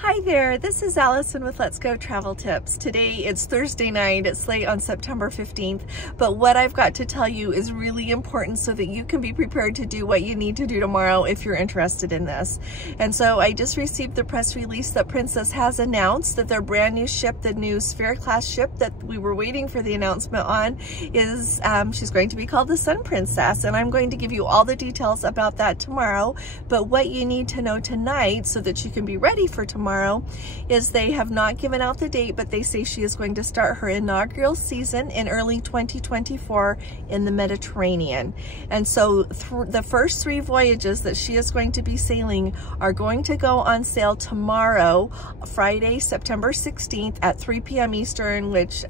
Hi there, this is Allison with Let's Go Travel Tips. Today it's Thursday night, it's late on September 15th, but what I've got to tell you is really important so that you can be prepared to do what you need to do tomorrow if you're interested in this. And so I just received the press release that Princess has announced that their brand new ship, the new Sphere class ship that we were waiting for the announcement on, is she's going to be called the Sun Princess, and I'm going to give you all the details about that tomorrow. But what you need to know tonight so that you can be ready for tomorrow is they have not given out the date, but they say she is going to start her inaugural season in early 2024 in the Mediterranean. And so the first 3 voyages that she is going to be sailing are going to go on sale tomorrow, Friday, September 16th at 3 p.m. Eastern, which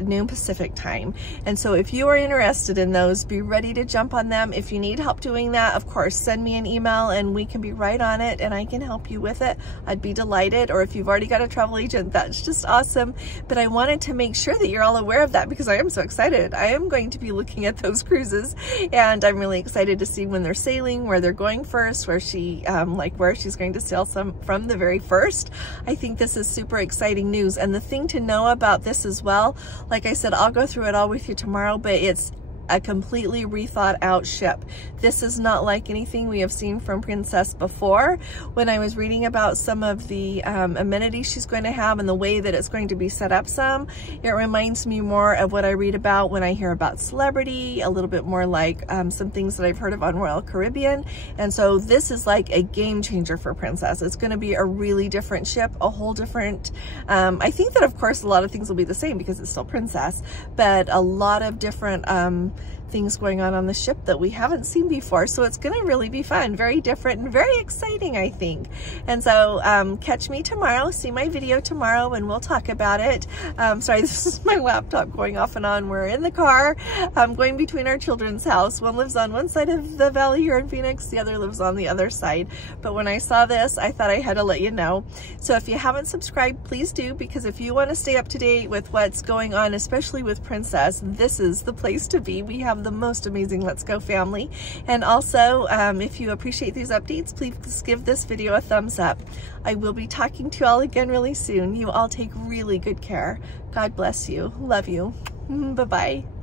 noon Pacific time. And so if you are interested in those, be ready to jump on them. If you need help doing that, of course, send me an email and we can be right on it and I can help you with it. I'd be delighted. Or if you've already got a travel agent, that's just awesome. But I wanted to make sure that you're all aware of that because I am so excited. I am going to be looking at those cruises and I'm really excited to see when they're sailing, where they're going first, where she where she's going to sail from the very first. I think this is super exciting news. And the thing to know about this as well, like I said, I'll go through it all with you tomorrow, but it's a completely rethought out ship. This is not like anything we have seen from Princess before. When I was reading about some of the amenities she's going to have and the way that it's going to be set up it reminds me more of what I read about when I hear about Celebrity, a little bit more like some things that I've heard of on Royal Caribbean. And so this is like a game changer for Princess. It's going to be a really different ship, a whole different, I think that of course a lot of things will be the same because it's still Princess, but a lot of different things going on the ship that we haven't seen before. So it's going to really be fun, very different and very exciting, I think. And so catch me tomorrow, see my video tomorrow, and we'll talk about it. Sorry, this is my laptop going off and on. We're in the car going between our children's house. One lives on one side of the valley here in Phoenix, the other lives on the other side. But when I saw this, I thought I had to let you know. So if you haven't subscribed, please do, because if you want to stay up to date with what's going on, especially with Princess, this is the place to be. We have the most amazing Let's Go family. And also, if you appreciate these updates, please give this video a thumbs up. I will be talking to you all again really soon. You all take really good care. God bless you. Love you. Bye-bye.